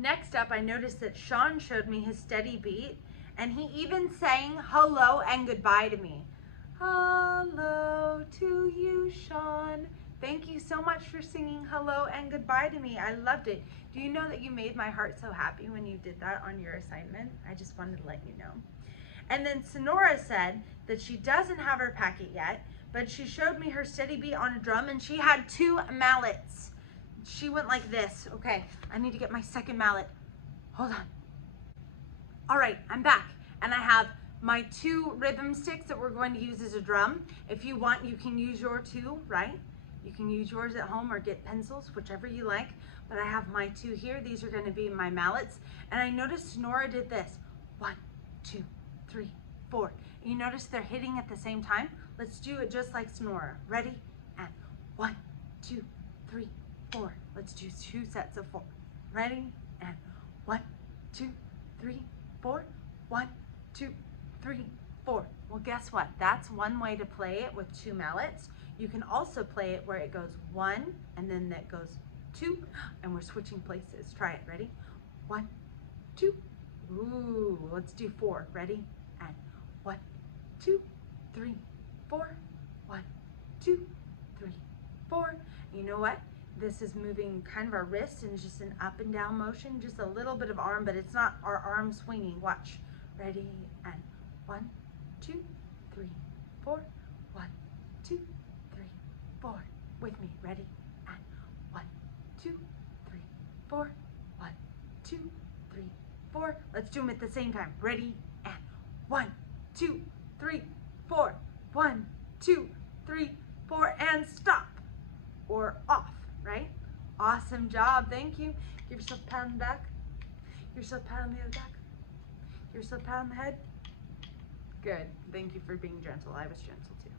Next up, I noticed that Sean showed me his steady beat, and he even sang hello and goodbye to me. Hello to you, Sean. Thank you so much for singing hello and goodbye to me. I loved it. Do you know that you made my heart so happy when you did that on your assignment? I just wanted to let you know. And then Sonora said that she doesn't have her packet yet, but she showed me her steady beat on a drum, and she had 2 mallets. She went like this. Okay, I need to get my second mallet. Hold on. All right, I'm back, and I have my 2 rhythm sticks that we're going to use as a drum. If you want, you can use your 2, right? You can use yours at home or get pencils, whichever you like. But I have my 2 here. These are going to be my mallets. And I noticed Sonora did this. 1, 2, 3, 4. And you notice they're hitting at the same time? Let's do it just like Sonora. Ready? And 1, 2, 3, 4. Let's do 2 sets of 4. Ready? And 1, 2, 3, 4. 1, 2, 3, 4. Well, guess what? That's one way to play it with 2 mallets. You can also play it where it goes 1 and then that goes 2, and we're switching places. Try it. Ready? 1, 2. Ooh, let's do 4. Ready? And 1, 2, 3, 4. 1, 2, 3, 4. You know what? This is moving kind of our wrist, and it's just an up and down motion, just a little bit of arm, but it's not our arm swinging. Watch. Ready? And 1, 2, 3, 4. 1, 2, 3, 4. With me. Ready? And 1, 2, 3, 4. 1, 2, 3, 4. Let's do them at the same time. Ready? And 1, 2, 3, 4. 1, 2, 3, 4, and stop. Or off, right? Awesome job. Thank you. Give yourself a pat on the back. Give yourself a pat on the other back. Give yourself a pat on the head. Good. Thank you for being gentle. I was gentle too.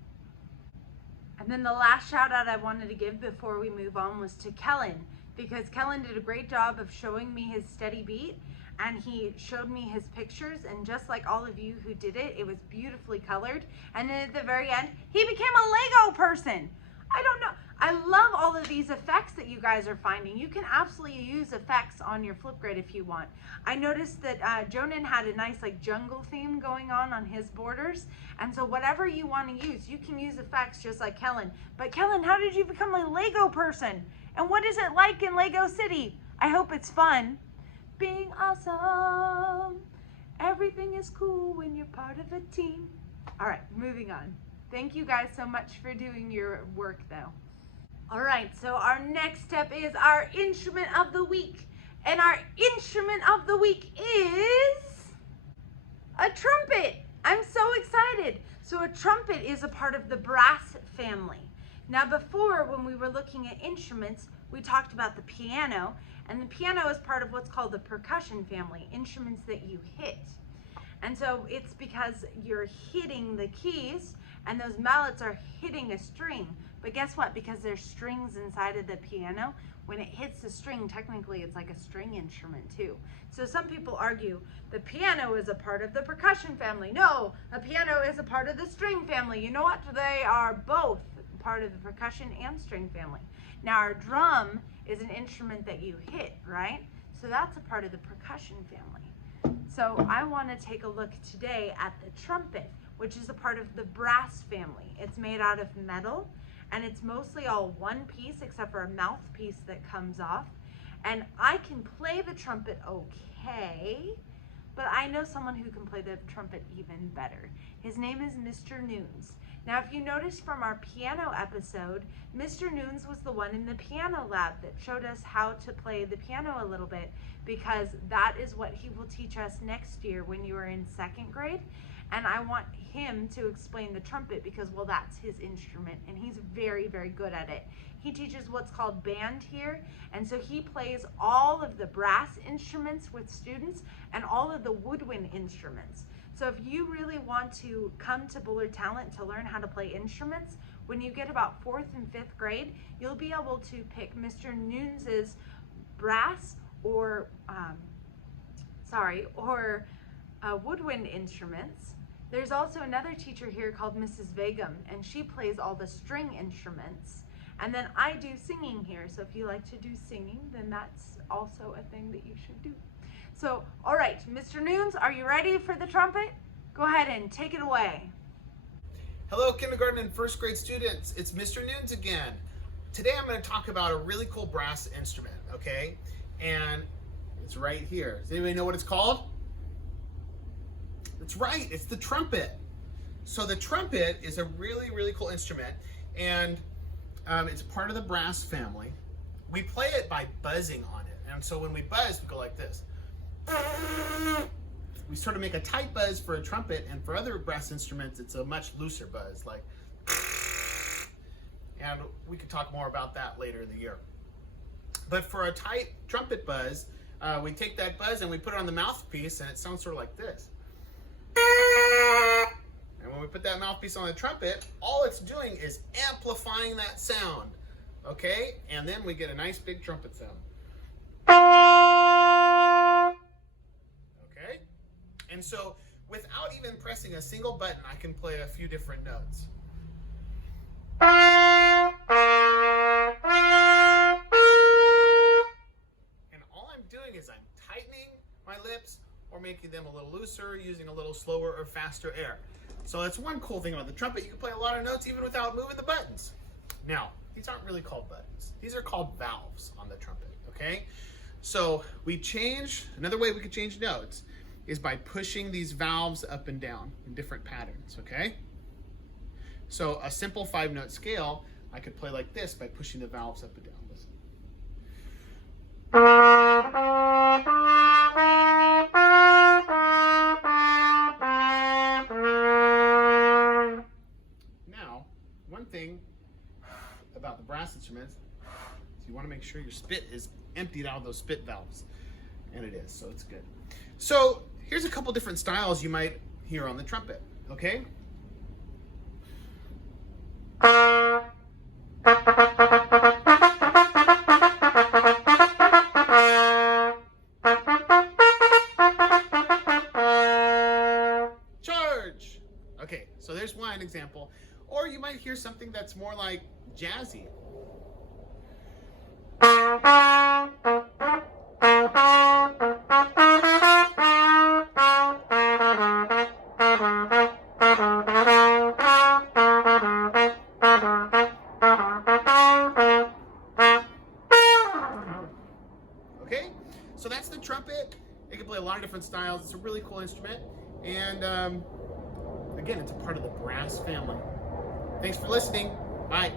And then the last shout out I wanted to give before we move on was to Kellen, because Kellen did a great job of showing me his steady beat, and he showed me his pictures, and just like all of you who did it, it was beautifully colored. And then at the very end, he became a Lego person. I don't know. I love all of these effects that you guys are finding. You can absolutely use effects on your Flipgrid if you want. I noticed that Jonan had a nice like jungle theme going on his borders. And so whatever you want to use, you can use effects just like Kellen. But Kellen, how did you become a Lego person? And what is it like in Lego City? I hope it's fun. Being awesome. Everything is cool when you're part of a team. All right, moving on. Thank you guys so much for doing your work though. All right, so our next step is our instrument of the week. And our instrument of the week is a trumpet. I'm so excited. So a trumpet is a part of the brass family. Now before, when we were looking at instruments, we talked about the piano, and the piano is part of what's called the percussion family, instruments that you hit. And so it's because you're hitting the keys, and those mallets are hitting a string. But guess what? Because there's strings inside of the piano, when it hits the string, technically it's like a string instrument too. So some people argue the piano is a part of the percussion family. No, a piano is a part of the string family. You know what? They are both part of the percussion and string family. Now our drum is an instrument that you hit, right? So that's a part of the percussion family. So I want to take a look today at the trumpet, which is a part of the brass family. It's made out of metal, and it's mostly all one piece except for a mouthpiece that comes off. And I can play the trumpet okay, but I know someone who can play the trumpet even better. His name is Mr. Nunes. Now, if you notice from our piano episode, Mr. Nunes was the one in the piano lab that showed us how to play the piano a little bit, because that is what he will teach us next year when you are in 2nd grade. And I want him to explain the trumpet because, well, that's his instrument, and he's very, very good at it. He teaches what's called band here, and so he plays all of the brass instruments with students and all of the woodwind instruments. So if you really want to come to Bullard Talent to learn how to play instruments, when you get about 4th and 5th grade, you'll be able to pick Mr. Nunes's brass or woodwind instruments. There's also another teacher here called Mrs. Vagum, and she plays all the string instruments. And then I do singing here. So if you like to do singing, then that's also a thing that you should do. So, all right, Mr. Nunes, are you ready for the trumpet? Go ahead and take it away. Hello, kindergarten and first grade students. It's Mr. Nunes again. Today I'm going to talk about a really cool brass instrument, okay? And it's right here. Does anybody know what it's called? That's right, it's the trumpet. So the trumpet is a really, really cool instrument, and it's part of the brass family. We play it by buzzing on it. And so when we buzz, we go like this. We sort of make a tight buzz for a trumpet, and for other brass instruments, it's a much looser buzz, like, and we could talk more about that later in the year. But for a tight trumpet buzz, we take that buzz and we put it on the mouthpiece, and it sounds sort of like this. And when we put that mouthpiece on the trumpet, all it's doing is amplifying that sound, okay? And then we get a nice big trumpet sound. Okay? And so, without even pressing a single button, I can play a few different notes. And all I'm doing is I'm tightening my lips or making them a little looser, using a little slower or faster air. So that's one cool thing about the trumpet. You can play a lot of notes even without moving the buttons. Now, these aren't really called buttons. These are called valves on the trumpet, okay? So we change, another way we could change notes is by pushing these valves up and down in different patterns, okay? So a simple 5-note scale, I could play like this by pushing the valves up and down. Listen. Now, one thing about the brass instruments is you want to make sure your spit is emptied out of those spit valves. And it is, so it's good. So here's a couple different styles you might hear on the trumpet, okay? Charge! Okay, so there's one example. Or you might hear something that's more like jazzy. Okay, so that's the trumpet. It can play a lot of different styles. It's a really cool instrument. And again, it's a part of the brass family. Thanks for listening. Bye.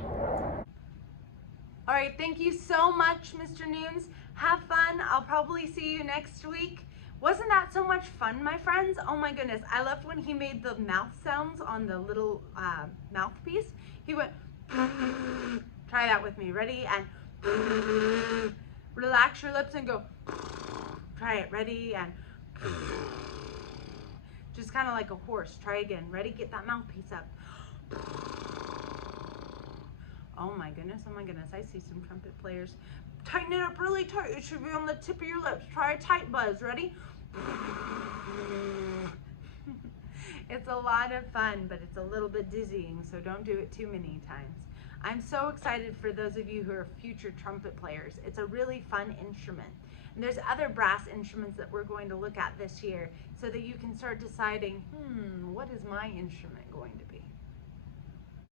All right, thank you so much, Mr. Nunes. Have fun. I'll probably see you next week. Wasn't that so much fun, my friends? Oh my goodness. I loved when he made the mouth sounds on the little mouthpiece. He went, try that with me. Ready? And relax your lips and go, try it. Ready? And just kind of like a horse. Try again. Ready? Get that mouthpiece up. Oh my goodness, I see some trumpet players. Tighten it up really tight. It should be on the tip of your lips. Try a tight buzz. Ready? It's a lot of fun, but it's a little bit dizzying, so don't do it too many times. I'm so excited for those of you who are future trumpet players. It's a really fun instrument. And there's other brass instruments that we're going to look at this year so that you can start deciding, what is my instrument going to be?